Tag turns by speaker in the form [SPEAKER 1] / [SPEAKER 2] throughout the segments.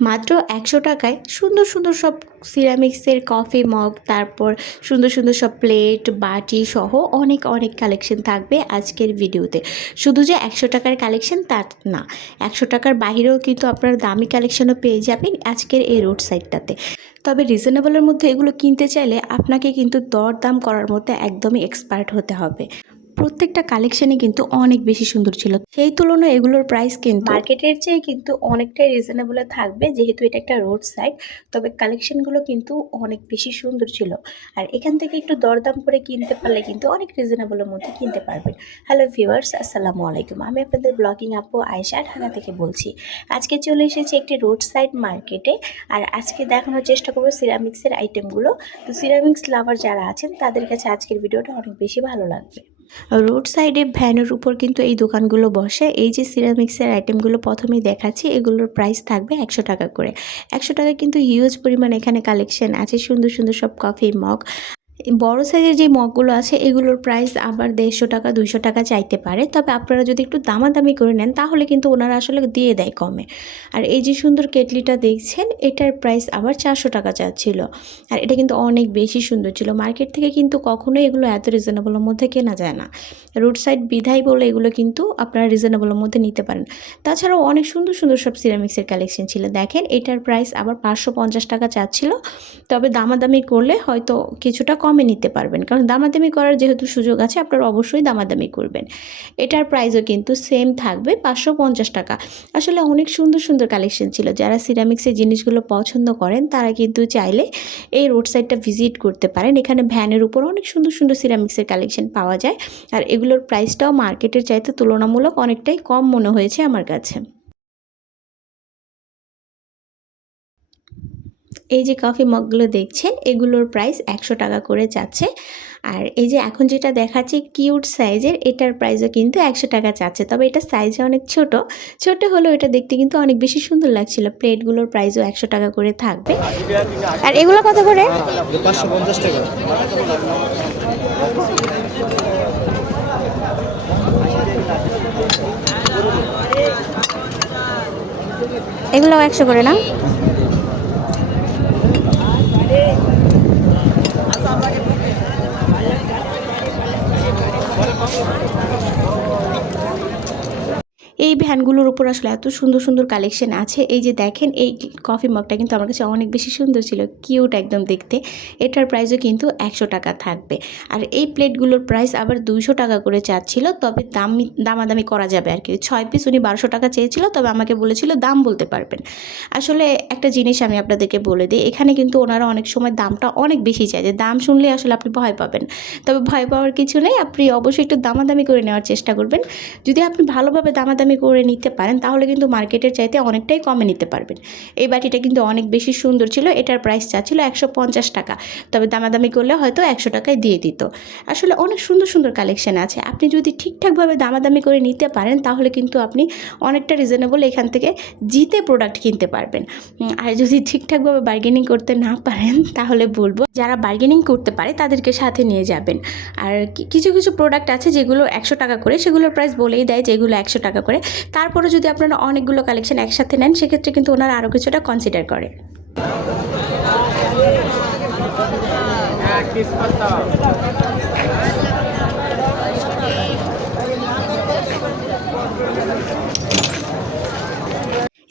[SPEAKER 1] মাত্র একশো টাকায় সুন্দর সুন্দর সব সিরামিক্সের কফি মগ তারপর সুন্দর সুন্দর সব প্লেট বাটি সহ অনেক অনেক কালেকশন থাকবে আজকের ভিডিওতে শুধু যে একশো টাকার কালেকশন তা না, একশো টাকার বাইরেও কিন্তু আপনার দামি কালেকশনও পেয়ে যাবেন আজকের এই রোড সাইডটাতে তবে রিজনেবলের মধ্যে এগুলো কিনতে চাইলে আপনাকে কিন্তু দরদাম করার মধ্যে একদমই এক্সপার্ট হতে হবে। প্রত্যেকটা কালেকশনই কিন্তু অনেক বেশি সুন্দর ছিল। সেই তুলনায় এগুলোর প্রাইস কিন্তু মার্কেটের চেয়ে কিন্তু অনেকটাই রিজনেবলে থাকবে, যেহেতু এটা একটা রোড সাইড তবে কালেকশনগুলো কিন্তু অনেক বেশি সুন্দর ছিল। আর এখান থেকে একটু দরদাম করে কিনতে পারলে কিন্তু অনেক রিজনেবলের মধ্যে কিনতে পারবেন। হ্যালো ভিউয়ার্স আসসালামু আলাইকুম। আমি আপনাদের ব্লগিং আপু আয়শা ঢাকা থেকে বলছি। আজকে চলে এসেছি একটি রোড সাইড মার্কেটে আর আজকে দেখানোর চেষ্টা করব সিরামিক্সের আইটেমগুলো তো সিরামিক্স লাভার যারা আছেন, তাদের কাছে আজকের ভিডিওটা অনেক বেশি ভালো লাগবে। রোড সাইডে ভ্যানের উপর কিন্তু এই দোকানগুলো বসে। এই যে সিরামিক্সের আইটেমগুলো প্রথমেই দেখাচ্ছি, এগুলোর প্রাইস থাকবে একশো টাকা করে। একশো টাকা কিন্তু হিউজ পরিমাণ এখানে কালেকশন আছে। সুন্দর সুন্দর সব কফি মগ বড় সাইজের যে মগগুলো আছে, এগুলোর প্রাইস আবার দেড়শো টাকা, দুইশো টাকা চাইতে পারে। তবে আপনারা যদি একটু দামাদামি করে নেন, তাহলে কিন্তু ওনারা আসলে দিয়ে দেয় কমে। আর এই যে সুন্দর কেটলিটা দেখছেন, এটার প্রাইস আবার চারশো টাকা চাচ্ছিল আর এটা কিন্তু অনেক বেশি সুন্দর ছিল। মার্কেট থেকে কিন্তু কখনোই এগুলো এত রিজনেবলের মধ্যে কেনা যায় না। রোড সাইড বিধাই বলে এগুলো কিন্তু আপনারা রিজনেবলের মধ্যে নিতে পারেন। তাছাড়াও অনেক সুন্দর সুন্দর সব সিরামিক্সের কালেকশন ছিল। দেখেন, এটার প্রাইস আবার পাঁচশো পঞ্চাশ টাকা চাচ্ছিল তবে দামাদামি করলে হয়তো কিছুটা কমে নিতে পারবেন। কারণ দামাদামি করার যেহেতু সুযোগ আছে, আপনারা অবশ্যই দামাদামি করবেন। এটার প্রাইসও কিন্তু সেম থাকবে পাঁচশো পঞ্চাশ টাকা। আসলে অনেক সুন্দর সুন্দর কালেকশন ছিল। যারা সিরামিক্সের জিনিসগুলো পছন্দ করেন, তারা কিন্তু চাইলে এই রোড সাইডটা ভিজিট করতে পারেন। এখানে ভ্যানের উপর অনেক সুন্দর সুন্দর সিরামিক্সের কালেকশন পাওয়া যায়। আর এগুলোর প্রাইসটাও মার্কেটের চাইতে তুলনামূলক অনেকটাই কম মনে হয়েছে আমার কাছে। এই যে কফি মগগুলো দেখছেন এগুলোর প্রাইস একশো টাকা করে যাচ্ছে। আর এই যে এখন যেটা দেখাচ্ছে কিউট সাইজের এটার প্রাইসও কিন্তু একশো টাকা চাচ্ছে তবে এটা সাইজে অনেক ছোট। ছোট হলেও এটা দেখতে কিন্তু অনেক বেশি সুন্দর লাগছিল। প্লেটগুলোর প্রাইসও একশো টাকা করে থাকবে। আর এগুলো কত করে?
[SPEAKER 2] পাঁচশো পঞ্চাশ টাকা।
[SPEAKER 1] এগুলোও একশো করে না? এই ভ্যানগুলোর উপর আসলে এত সুন্দর সুন্দর কালেকশন আছে। এই যে দেখেন, এই কফি মগটা কিন্তু আমার কাছে অনেক বেশি সুন্দর ছিল। কিউট একদম দেখতে। এটার প্রাইসও কিন্তু একশো টাকা থাকবে। আর এই প্লেটগুলোর প্রাইস আবার দুইশো টাকা করে চাচ্ছিল, তবে দামি দামাদামি করা যাবে আর কি। ছয় পিস উনি বারোশো টাকা চেয়েছিল, তবে আমাকে বলেছিল দাম বলতে পারবেন। আসলে একটা জিনিস আমি আপনাদেরকে বলে দিই, এখানে কিন্তু ওনারা অনেক সময় দামটা অনেক বেশি চায়। যে দাম শুনলে আসলে আপনি ভয় পাবেন। তবে ভয় পাওয়ার কিছু নেই, আপনি অবশ্যই একটু দামাদামি করে নেওয়ার চেষ্টা করবেন। যদি আপনি ভালোভাবে দামাদামি করে নিতে পারেন, তাহলে কিন্তু মার্কেটের চাইতে অনেকটাই কমে নিতে পারবেন। এই বাটিটা কিন্তু অনেক বেশি সুন্দর ছিল, এটার প্রাইস চাচ্ছিল একশো পঞ্চাশ টাকা। তবে দামাদামি করলে হয়তো একশো টাকায় দিয়ে দিত। আসলে অনেক সুন্দর সুন্দর কালেকশন আছে। আপনি যদি ঠিকঠাকভাবে দামাদামি করে নিতে পারেন, তাহলে কিন্তু আপনি অনেকটা রিজনেবল এখান থেকে জিতে প্রোডাক্ট কিনতে পারবেন। আর যদি ঠিকঠাকভাবে বার্গেনিং করতে না পারেন, তাহলে বলব যারা বার্গেনিং করতে পারে, তাদেরকে সাথে নিয়ে যাবেন। আর কিছু কিছু প্রোডাক্ট আছে যেগুলো একশো টাকা করে, সেগুলোর প্রাইস বলেই দেয় যে এগুলো একশো টাকা করে। তারপরে যদি আপনারা অনেকগুলো কালেকশন একসাথে নেন সেক্ষেত্রে কিন্তু ওনারা আরও কিছুটা কনসিডার করে।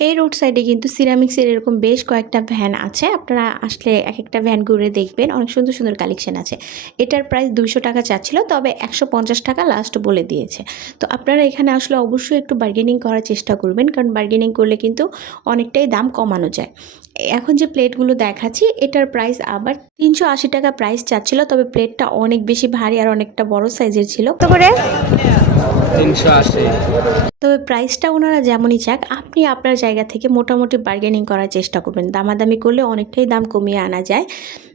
[SPEAKER 1] এই রোড সাইডে কিন্তু সিরামিক্সের এরকম বেশ কয়েকটা ভ্যান আছে। আপনারা আসলে এক একটা ভ্যান ঘুরে দেখবেন। অনেক সুন্দর সুন্দর কালেকশন আছে। এটার প্রাইস দুইশো টাকা চাচ্ছিল তবে একশো পঞ্চাশ টাকা লাস্ট বলে দিয়েছে। তো আপনারা এখানে আসলে অবশ্যই একটু বার্গেনিং করার চেষ্টা করবেন কারণ বার্গেনিং করলে কিন্তু অনেকটাই দাম কমানো যায়। এখন যে প্লেটগুলো দেখাচ্ছি এটার প্রাইস আবার তিনশো আশি টাকা প্রাইস চাচ্ছিল তবে প্লেটটা অনেক বেশি ভারী আর অনেকটা বড় সাইজের ছিল। তো করে?
[SPEAKER 2] তিনশো আশি।
[SPEAKER 1] তবে প্রাইসটা ওনারা যেমনই চাক আপনি আপনার জায়গা থেকে মোটামুটি বার্গেনিং করার চেষ্টা করবেন। দামাদামি করলে অনেকটাই দাম কমিয়ে আনা যায়।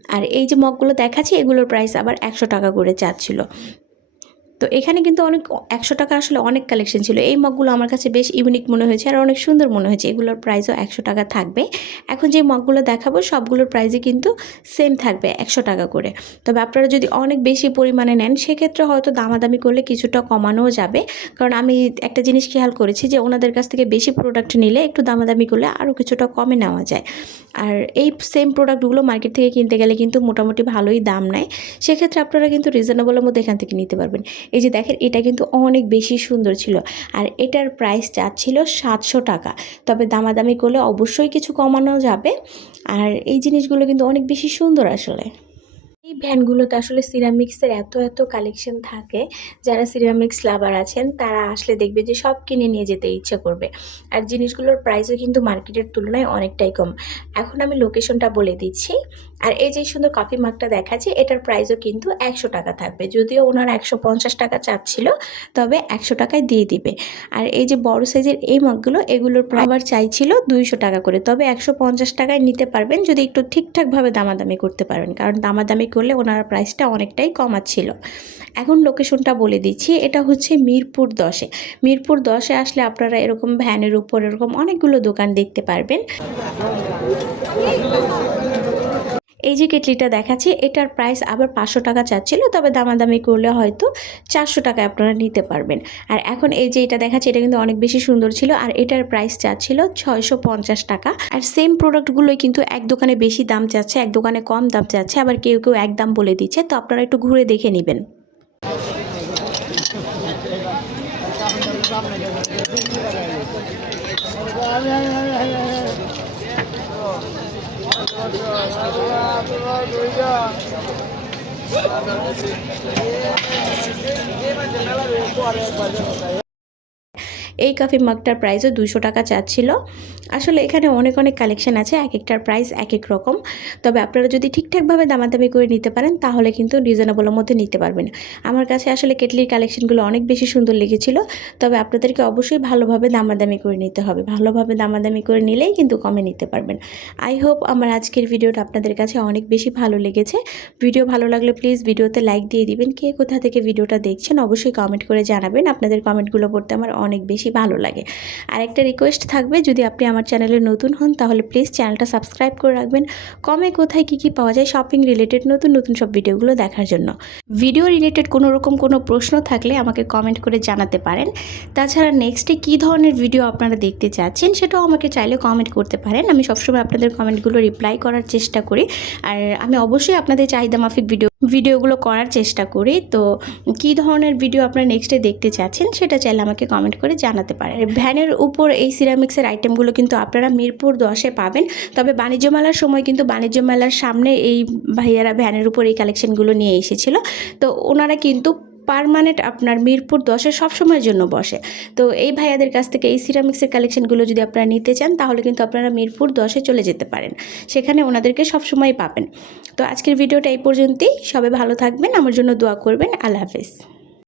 [SPEAKER 1] আর এই যে মগগুলো দেখাচ্ছি, এগুলোর প্রাইস আবার একশো টাকা করে চাচ্ছিল তো এখানে কিন্তু অনেক একশো টাকা আসলে অনেক কালেকশন ছিল। এই মগগুলো আমার কাছে বেশ ইউনিক মনে হয়েছে আর অনেক সুন্দর মনে হয়েছে। এগুলোর প্রাইসও একশো টাকা থাকবে। এখন যে মগগুলো দেখাবো, সবগুলোর প্রাইসই কিন্তু সেম থাকবে একশো টাকা করে। তবে আপনারা যদি অনেক বেশি পরিমাণে নেন, সেক্ষেত্রে হয়তো দামাদামি করলে কিছুটা কমানোও যাবে। কারণ আমি একটা জিনিস খেয়াল করেছি যে ওনাদের কাছ থেকে বেশি প্রোডাক্ট নিলে একটু দামাদামি করলে আরও কিছুটা কমে নেওয়া যায়। আর এই সেম প্রোডাক্টগুলো মার্কেট থেকে কিনতে গেলে কিন্তু মোটামুটি ভালোই দাম নেয়। সেক্ষেত্রে আপনারা কিন্তু রিজনেবলের মধ্যে এখান থেকে নিতে পারবেন। এই যে দেখেন, এটা কিন্তু অনেক বেশি সুন্দর ছিল। আর এটার প্রাইস চাচ্ছিল সাতশো টাকা। তবে দামাদামি করলে অবশ্যই কিছু কমানো যাবে। আর এই জিনিসগুলো কিন্তু অনেক বেশি সুন্দর আসলে। এই ভ্যানগুলোতে আসলে সিরামিক্সের এত এত কালেকশন থাকে। যারা সিরামিক্স লাভার আছেন, তারা আসলে দেখবে যে সব কিনে নিয়ে যেতে ইচ্ছে করবে। আর জিনিসগুলোর প্রাইসও কিন্তু মার্কেটের তুলনায় অনেকটাই কম। এখন আমি লোকেশনটা বলে দিচ্ছি। আর এই যে সুন্দর কফি মাগটা দেখাচ্ছি, এটার প্রাইসও কিন্তু একশো টাকা থাকবে। যদিও ওনার একশো পঞ্চাশ টাকা চাচ্ছিল তবে একশো টাকায় দিয়ে দিবে। আর এই যে বড় সাইজের এই মগগুলো এগুলোর আবার চাইছিল দুইশো টাকা করে। তবে একশো পঞ্চাশ টাকায় নিতে পারবেন, যদি একটু ঠিকঠাকভাবে দামাদামি করতে পারবেন কারণ দামাদামি করলে ওনারা প্রাইসটা অনেকটাই কমাচ্ছিল। এখন লোকেশনটা বলে দিচ্ছি, এটা হচ্ছে মিরপুর দশে। মিরপুর দশে আসলে আপনারা এরকম ভ্যানের উপর এরকম অনেকগুলো দোকান দেখতে পারবেন। এই যে কেটলিটা দেখাচ্ছি, এটার প্রাইস আবার পাঁচশো টাকা চাচ্ছিল, তবে দামাদামি করলে হয়তো চারশো টাকা আপনারা নিতে পারবেন। আর এখন এই যে এটা দেখাচ্ছি, এটা কিন্তু অনেক বেশি সুন্দর ছিল, আর এটার প্রাইস চাচ্ছিল ছয়শো পঞ্চাশ টাকা। আর সেম প্রোডাক্টগুলোই কিন্তু এক দোকানে বেশি দাম চাচ্ছে, এক দোকানে কম দাম চাচ্ছে, আবার কেউ কেউ এক দাম বলে দিচ্ছে, তো আপনারা একটু ঘুরে দেখে নেবেন। এই কফি মাগটার প্রাইসও দুশো টাকা চাচ্ছিল। আসলে এখানে অনেক অনেক কালেকশান আছে এক একটার প্রাইস এক এক রকম। তবে আপনারা যদি ঠিকঠাকভাবে দামাদামি করে নিতে পারেন, তাহলে কিন্তু রিজনেবলের মধ্যে নিতে পারবেন। আমার কাছে আসলে কেটলির কালেকশানগুলো অনেক বেশি সুন্দর লেগেছিল, তবে আপনাদেরকে অবশ্যই ভালোভাবে দামাদামি করে নিতে হবে। ভালোভাবে দামাদামি করে নিলেই কিন্তু কমে নিতে পারবেন। আই হোপ আমার আজকের ভিডিওটা আপনাদের কাছে অনেক বেশি ভালো লেগেছে। ভিডিও ভালো লাগলে প্লিজ ভিডিওতে লাইক দিয়ে দিবেন। কে কোথা থেকে ভিডিওটা দেখছেন, অবশ্যই কমেন্ট করে জানাবেন। আপনাদের কমেন্টগুলো পড়তে আমার অনেক বেশি ভালো লাগে। আর একটা রিকোয়েস্ট থাকবে, যদি আপনি আমার চ্যানেলে নতুন হন, তাহলে প্লিজ চ্যানেলটা সাবস্ক্রাইব করে রাখবেন। কমে কোথায় কী কী পাওয়া যায় শপিং রিলেটেড নতুন নতুন সব ভিডিওগুলো দেখার জন্য। ভিডিও রিলেটেড কোনো রকম কোনো প্রশ্ন থাকলে আমাকে কমেন্ট করে জানাতে পারেন। তাছাড়া নেক্সটে কী ধরনের ভিডিও আপনারা দেখতে চাচ্ছেন, সেটাও আমাকে চাইলে কমেন্ট করতে পারেন। আমি সবসময় আপনাদের কমেন্টগুলো রিপ্লাই করার চেষ্টা করি। আর আমি অবশ্যই আপনাদের চাহিদা মাফিক ভিডিও ভিডিওগুলো করার চেষ্টা করি। তো কি ধরনের ভিডিও আপনারা নেক্সটে দেখতে চাচ্ছেন সেটা চাইলে আমাকে কমেন্ট করে জানাতে পারেন। ভ্যানের উপর এই সিরামিক্সের আইটেমগুলো কিন্তু আপনারা মিরপুর দশে পাবেন। তবে বাণিজ্য মেলার সময় কিন্তু বাণিজ্য মেলার সামনে এই ভাইয়ারা ভ্যানের উপর এই কালেকশনগুলো নিয়ে এসেছিল। তো ওনারা কিন্তু পারমানেন্ট আপনার মিরপুর দশে সবসময়ের জন্য বসে। তো এই ভাইয়াদের কাছ থেকে এই সিরামিক্সের কালেকশনগুলো যদি আপনারা নিতে চান, তাহলে কিন্তু আপনারা মিরপুর দশে চলে যেতে পারেন। সেখানে ওনাদেরকে সবসময় পাবেন। তো আজকের ভিডিওটা এই পর্যন্তই। সবাই ভালো থাকবেন। আমার জন্য দোয়া করবেন। আল্লাহ হাফেজ।